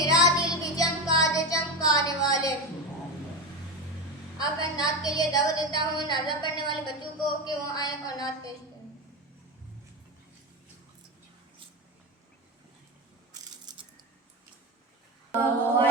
मेरा दिल भी चमका दे चमकाने वाले। अब मैं नात के लिए दावत देता हूँ नाजा पढ़ने वाले बच्चों को कि वो आए और नात पेश करें। Oh